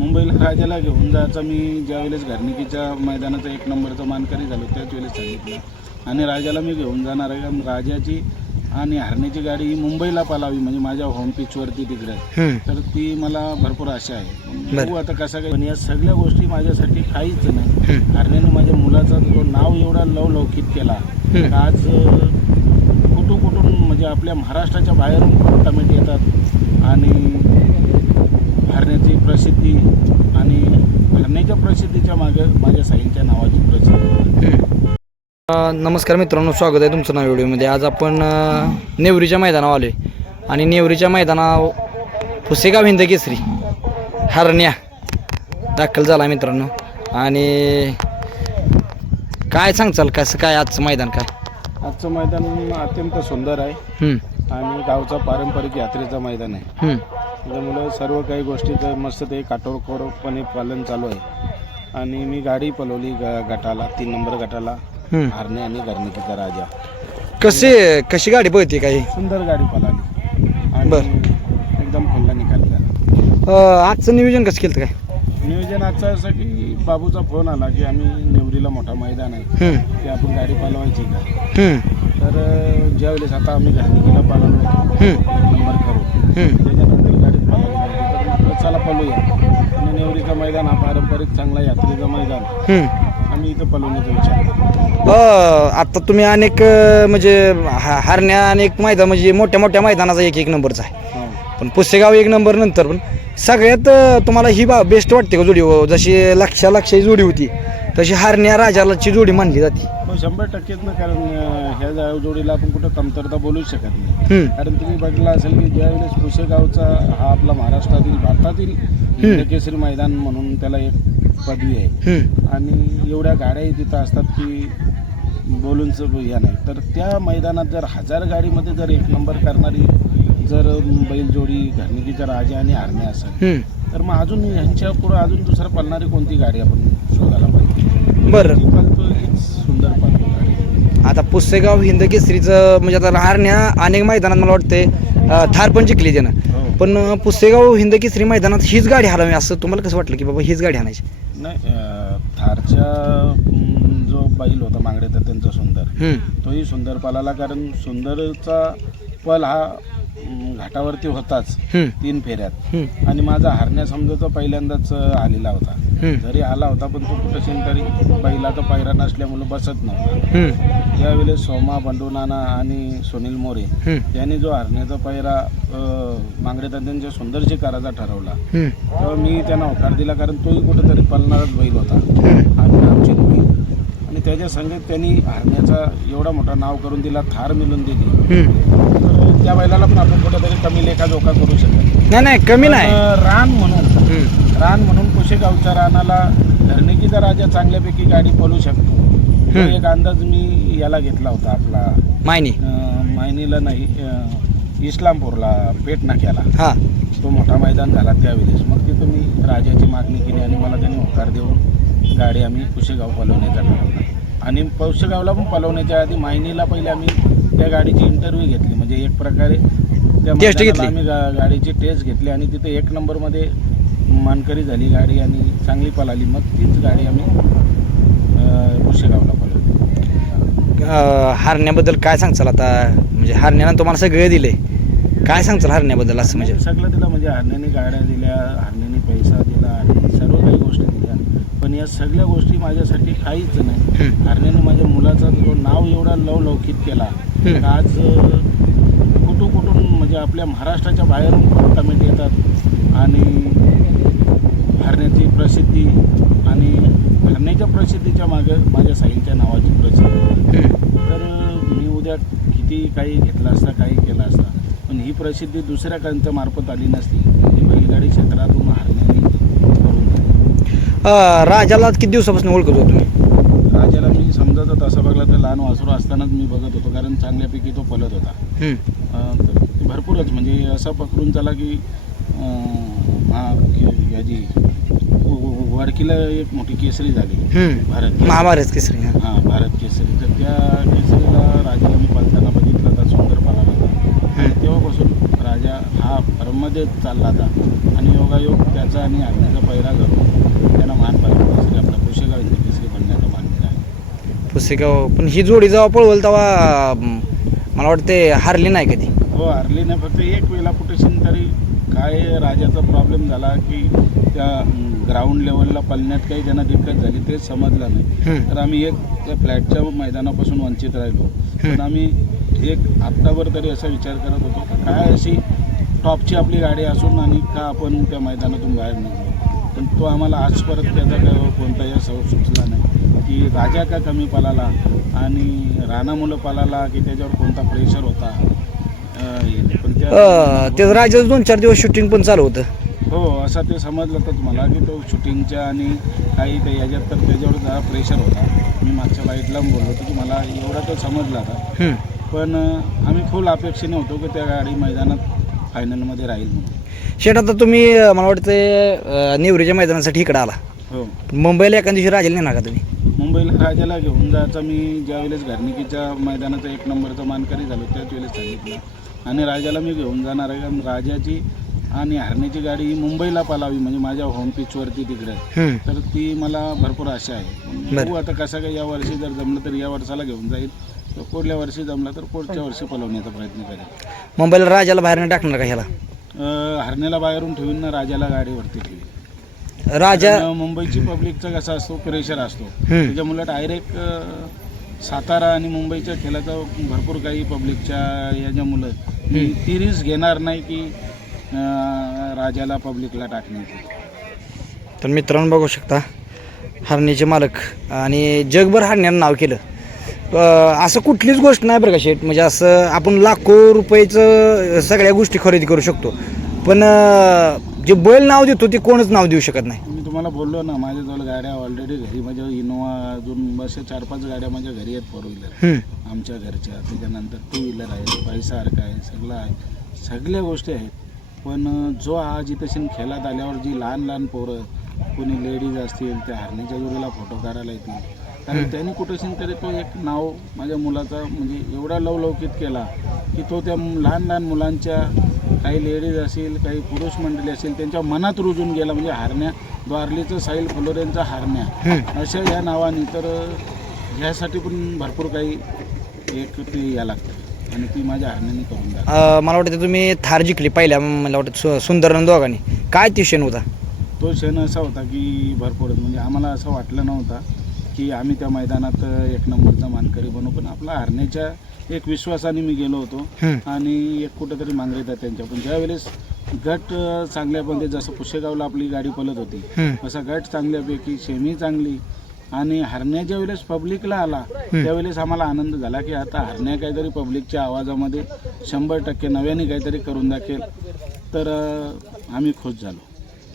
मुंबईला राजाला घेऊन जायचा. मी ज्यावेळेस घरनिकीच्या मैदानाचा एक नंबरचा मानकरी झालो त्याच वेळेस सांगितलं. आणि राजाला मी घेऊन जाणार आहे. राजाची आणि हरण्याची गाडी ही मुंबईला पालावी म्हणजे माझ्या होम पिचवरती तिकडे. तर ती मला भरपूर आशा आहे. बघू आता कसं काय. पण या सगळ्या गोष्टी माझ्यासाठी काहीच नाही. हम्म. हरण्याने माझ्या मुलाचा जो नाव एवढा लवलौकिक केला आज कुठून कुठून म्हणजे आपल्या महाराष्ट्राच्या बाहेरून कमेंट येतात. आणि हरण्याची प्रसिद्धी आणि हरण्याच्या प्रसिद्धीच्या मागे माझ्या साईंच्या नावाची प्रसिद्धी. नमस्कार मित्रांनो स्वागत आहे तुमचं नाव व्हिडिओमध्ये. आज आपण नेवरीच्या मैदानावर आलो आहे आणि नेवरीच्या मैदानावर पुसेगाव हिंद केसरी हरण्या दाखल झाला मित्रांनो. आणि काय सांगचाल कसं काय आजचं मैदान काय? आजचं मैदान अत्यंत सुंदर आहे. आणि गावचा पारंपरिक यात्रेचं मैदान आहे. त्यामुळं सर्व काही गोष्टीचं मस्त ते काटोरकोरपणे पालन चालू आहे. आणि मी गाडी पलवली ग गटाला तीन नंबर गटाला हम्म. हरणे आणि गर्निकीचा राजा. कसे कशी गाडी पळते काही? सुंदर गाडी पळाली. आणि बरं. एकदम खुल्ला निकाल झाला. आजचं नियोजन कसं केलं काय? नियोजन आजचं असं की बाबूचा फोन आला की आम्ही नेवरीला मोठा मैदान आहे. हम्म, की आपण गाडी पालवायची का? हम्म, तर अं, ज्यावेळेस आता आम्ही हम्म, एक नंबर करू हम्म. आणि नेवरीचं मैदान हा पारंपरिक चांगला यात्रेचं मैदान हम्म. आम्ही इथं पलवण्याचा विचार करतो अ, आता तुम्ही अनेक अ, म्हणजे हा- हारण्या अनेक मैदान म्हणजे मोठ्या मोठ्या मैदानाचा एक एक नंबरचा आहे हो. पण पुसेगाव एक नंबर नंतर पण सगळ्यात अ, तुम्हाला ही बा बेस्ट वाटते का जोडी हो? जशी लक्षा लक्षाची जोडी होती तशी हारण्या राजालाची जोडी मानली जाते हो शंभर टक्केच ना कारण ह्या जा- जोडीला आपण कुठं कमतरता बोलूच शकत नाही. कारण तुम्ही बघितलं असेल की ज्यावेळेस पुसेगावचा हा आपला महाराष्ट्रातील भारतातील हिंदकेसरी मैदान म्हणून त्याला एक पदवी आहे. आणि एवढ्या गाड्याही तिथं असतात की बोलूनच या नाही. तर त्या मैदानात जर हजार गाडीमध्ये जर एक नंबर करणारी जर बैलजोडी घरनिकीचा राजा आणि आर्मी असेल. तर मग अजून ह्यांच्या पुढं अजून दुसरं पळणारी कोणती गाडी आपण शोधायला पाहिजे? बरं. आता पुसेगाव हिंद केसरीचं म्हणजे आता हारण्या अनेक मैदानात मला वाटते थार पण जिंकली त्यानं. हो. पण पुसेगाव हिंद केसरी मैदानात हीच गाडी हरवी असं तुम्हाला कसं वाटलं की बाबा हीच गाडी आणायची? नाही थारच्या जो बैल होता मांगडे त्यांचा सुंदर. हम्म, तोही सुंदर पळाला कारण सुंदरचा पल हा घाटावरती होताच तीन फेऱ्यात. आणि माझा हरण्या समजा तो पहिल्यांदाच आलेला होता. जरी आला होता पण तो कुठं तरी बैलाचा पायरा नसल्यामुळे बसत नव्हता. त्यावेळेस सोमा बंडू नाना आणि सुनील मोरे यांनी जो हरण्याचा पायरा मांगडे त्यांच्या सुंदरशी करायचा ठरवला. तेव्हा मी त्यांना होकार दिला कारण तोही कुठेतरी पळणाराच बैल होता. आणि आमची आणि त्याच्या संगत त्यांनी हरण्याचा एवढा मोठा नाव करून दिला थार मिळून दिली. तर त्या बैलाला पण आपण कुठेतरी कमी लेखाजोखा करू शकत नाही. नाही कमी नाही. पण रान म्हणून रान म्हणून कुशेगावच्या रानाला धरणीकीचा राजा चांगल्यापैकी गाडी पळू शकतो. तो हम्म. एक अंदाज मी याला घेतला होता आपला मायनी. अं, मायनीला नाही अं, इस्लामपूरला पेट नाक्याला. हा. तो मोठा मैदान झाला त्यावेळेस. मग तिथं मी राजाची मागणी केली आणि मला त्यांनी होकार देऊन गाडी आम्ही कुशेगाव पलवण्याचा ठरवला आणि कुशेगावला पण पलवण्याच्या आधी मायनीला पहिले आम्ही त्या गाडीची इंटरव्ह्यू घेतली. म्हणजे एक प्रकारे त्या मैदानाला घेतली. आम्ही गा- गाडीची टेस्ट घेतली आणि तिथे एक नंबरमध्ये मानकरी झाली गाडी आणि चांगली पळाली. मग तीच गाडी आम्ही अं, पळवली. अ, हारण्याबद्दल काय सांगचाल आता? म्हणजे हारण्यानं तुम्हाला सगळे दिले. काय सांगचाल हारण्याबद्दल असं म्हणजे? सगळं दिलं. म्हणजे हरण्याने गाड्या दिल्या हरण्याने पैसा दिला आणि सर्व काही गोष्टी दिल्या. पण या सगळ्या गोष्टी माझ्यासाठी काहीच नाही. हम्म, हरण्याने माझ्या मुलाचा जो नाव एवढा लवलौकिक केला. तर आज कुठून कुठून म्हणजे आपल्या महाराष्ट्राच्या बाहेरून पण कमेंट येतात. आणि हरण्याची प्रसिद्धी आणि हरण्याच्या प्रसिद्धीच्या मागं माझ्या साईंच्या नावाची प्रसिद्धी. तर मी उद्या किती काही घेतलं असता काही केलं असता पण ही प्रसिद्धी दुसऱ्या कांच्या मार्फत आली नसती. ही बैलगाडी क्षेत्रातून हरण्याने राजाला किती दिवसापासून ओळखत होतो तुम्ही? समजायचं तसं बघला तर लहान वासरू असतानाच मी बघत होतो कारण चांगल्यापैकी तो पलत होता अं, तर भरपूरच म्हणजे असं पकडून चला की अं, हा की- याची व- व- वडकीला एक मोठी केसरी झाली हम्म. भारत केसरी. महाभारत केसरी हा. हां भारत केसरी तर त्या केसरीला राजाला मी पळताना बघितलं तर सुंदर पळाला होता. तेव्हापासून राजा हा फर्ममध्ये चालला होता आणि योगायोग त्याचा आणि आज्ञाचा पैरा करून त्यानं मान पाहिजे केसरी आपला पुशेगाव हिंद केसरी बनण्याचा मान मिळाला पुसेगाव पण ही जोडी जेव्हा पळवल तेव्हा मला वाटते हारली नाही कधी. हो हरली नाही. फक्त एक वेळेला कुठेशीन तरी काय राजाचा प्रॉब्लेम झाला की त्या ग्राउंड लेवलला पळण्यात काही त्यांना दिक्कत झाली ते समजलं नाही. तर आम्ही एक त्या फ्लॅटच्या मैदानापासून वंचित राहिलो. पण आम्ही एक आत्तावर तरी असा विचार करत होतो का काय अशी टॉपची आपली गाडी असून आणि का आपण त्या मैदानातून बाहेर निघलो. पण तो आम्हाला आज परत त्याचा काय कोणताही असं सुचला नाही. की राजा का कमी पळाला आणि राणा मुलं पळाला की त्याच्यावर कोणता प्रेशर होता? अं. पण अं, ते राजाचं दोन चार दिवस शूटिंग पण चालू होतं. हो असं ते समजलं तर मला की तो शूटिंगच्या आणि काही ते याच्यात तर त्याच्यावर जरा प्रेशर होता. मी मागच्या बाईटला बोललो होतो की मला एवढा तो समजला होता हम्म. पण अं, आम्ही फुल अपेक्षेने होतो की त्या गाडी मैदानात फायनलमध्ये राहील म्हणून. शेट आता तुम्ही अं, मला वाटतं अं, नेवरीच्या मैदानासाठी इकडे आला. हो. मुंबईला एका दिवशी राजाला नेणार का तुम्ही? मुंबईला राजाला घेऊन जायचा मी ज्यावेळेस घरनिकीच्या मैदानाचा एक नंबरचा मानकरी झालो त्याच वेळेस सांगितलं. आणि राजाला मी घेऊन जाणार आहे. कारण राजाची आणि हरण्याची गाडी ही मुंबईला पालावी म्हणजे माझ्या होम पिचवरती तिकडे. तर ती मला भरपूर आशा आहे. बघू आता कसं काय या वर्षी जर जमलं तर या वर्षाला घेऊन जाईल. तर पुढल्या वर्षी जमलं तर पुढच्या वर्षी पलवण्याचा प्रयत्न करेल मुंबईला राजाला बाहेर नाही टाकणार का ह्याला? अं, हरण्याला बाहेरून ठेवून ना राजाला गाडीवरती ठेवी राजा कारण, मुंबईची पब्लिकचा कसा असतो प्रेशर असतो. त्याच्यामुळे डायरेक्ट सातारा आणि मुंबईच्या खेळाचा भरपूर काही पब्लिकच्या याच्यामुळं मी ती रिस्क घेणार नाही की अं, राजाला पब्लिकला टाकण्याची. तर मित्रांनो बघू शकता हरणीचे मालक आणि जगभर हरण्यानं नाव केलं. अं, असं कुठलीच गोष्ट नाही बरं का शेट म्हणजे असं आपण लाखो रुपयाचं सगळ्या गोष्टी खरेदी करू शकतो. पण अं, जे बैल नाव देतो ते कोणच नाव देऊ शकत नाही. मी तुम्हाला बोललो ना माझ्याजवळ गाड्या ऑलरेडी घरी माझ्या इनोवा अजून अशा चार पाच गाड्या माझ्या घरी आहेत फोर व्हीलर हम्म. आमच्या घरच्या त्याच्यानंतर टू व्हीलर आहे पैसारखं आहे सगळं आहे. सगळ्या गोष्टी आहेत. पण जो आज इथं खेळात आल्यावर जी लहान लहान पोरं कोणी लेडीज असतील त्या हरणीच्या जोडीला फोटो काढायला येतील. कारण त्यांनी कुठेशीन तरी तो एक नाव माझ्या मुलाचा म्हणजे एवढा लवलौकित केला की तो त्या लहान लहान मुलांच्या काही लेडीज असतील काही पुरुष मंडळी असतील त्यांच्या मनात रुजून गेला म्हणजे हारण्या द्वारलीचं साईल फुलोऱ्यांचा हारण्या. अशा या नावाने तर ह्यासाठी पण भरपूर काही एक ती या लागतं आणि ती माझ्या हारण्याने करून द्या मला वाटतं तुम्ही थार जिंकली पहिल्या मला वाटतं सु सुंदर दोघांनी काय ती क्षण होता? तो क्षण असा होता की भरपूर म्हणजे आम्हाला असं वाटलं नव्हता की आम्ही त्या मैदानात एक नंबरचा मानकरी बनू पण आपला हरण्याच्या एक विश्वासाने मी गेलो होतो. आणि एक कुठंतरी मांजरेतात त्यांच्या. पण ज्यावेळेस गट चांगल्यापणे जसं पुशेगावला आपली गाडी पलत होती. असा गट चांगल्यापैकी सेमी चांगली आणि हरण्याच्या वेळेस पब्लिकला आला त्यावेळेस आम्हाला आनंद झाला की आता हरण्या काहीतरी पब्लिकच्या आवाजामध्ये शंभर टक्के नव्याने काहीतरी करून दाखवेल तर आम्ही खुश झालो.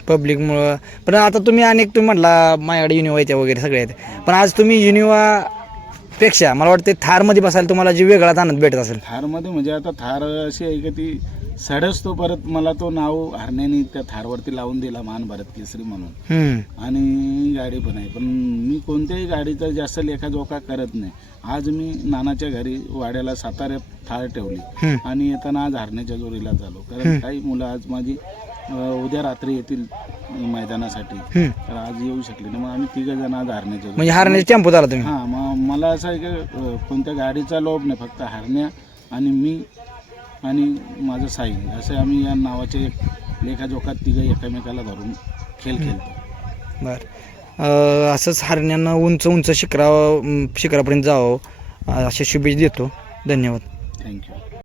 पब्लिकमुळं. पण आता तुम्ही अनेक तुम्ही म्हटला माझ्याकडे युनिवा येत्या वगैरे सगळे आहेत पण आज तुम्ही युनिवा पेक्षा मला वाटते थारमध्ये बसायला तुम्हाला जी वेगळाच आनंद भेटत असेल. थारमध्ये म्हणजे आता थार अशी आहे की ती सडच तो परत मला तो नाव हरण्याने त्या थारवरती लावून दिला मान भारत केसरी म्हणून. हम्म. आणि गाडी पण आहे. पण मी कोणत्याही गाडीचा जास्त लेखाजोखा करत नाही. आज मी नानाच्या घरी वाड्याला साताऱ्यात थार ठेवली. हम्म. आणि येताना आज हरण्याच्या जोडीला झालो. कारण काही मुलं आज माझी उद्या रात्री येतील मैदानासाठी. तर आज येऊ शकले नाही. मग आम्ही तिघ जण आज हरण्याच्या म्हणजे हारण्याच्या टेम्पोत आला तुम्ही? हां मग मला असं आहे की कोणत्या गाडीचा लोभ नाही फक्त हरण्या आणि मी आणि माझं साईल असं आम्ही या नावाचे लेखाजोखात तिघं एकमेकाला धरून खेळ खेळतो. बरं. असंच हारण्यानं उंच उंच शिखरा शिखरापर्यंत जावं. अशा शुभेच्छा देतो. धन्यवाद. थँक्यू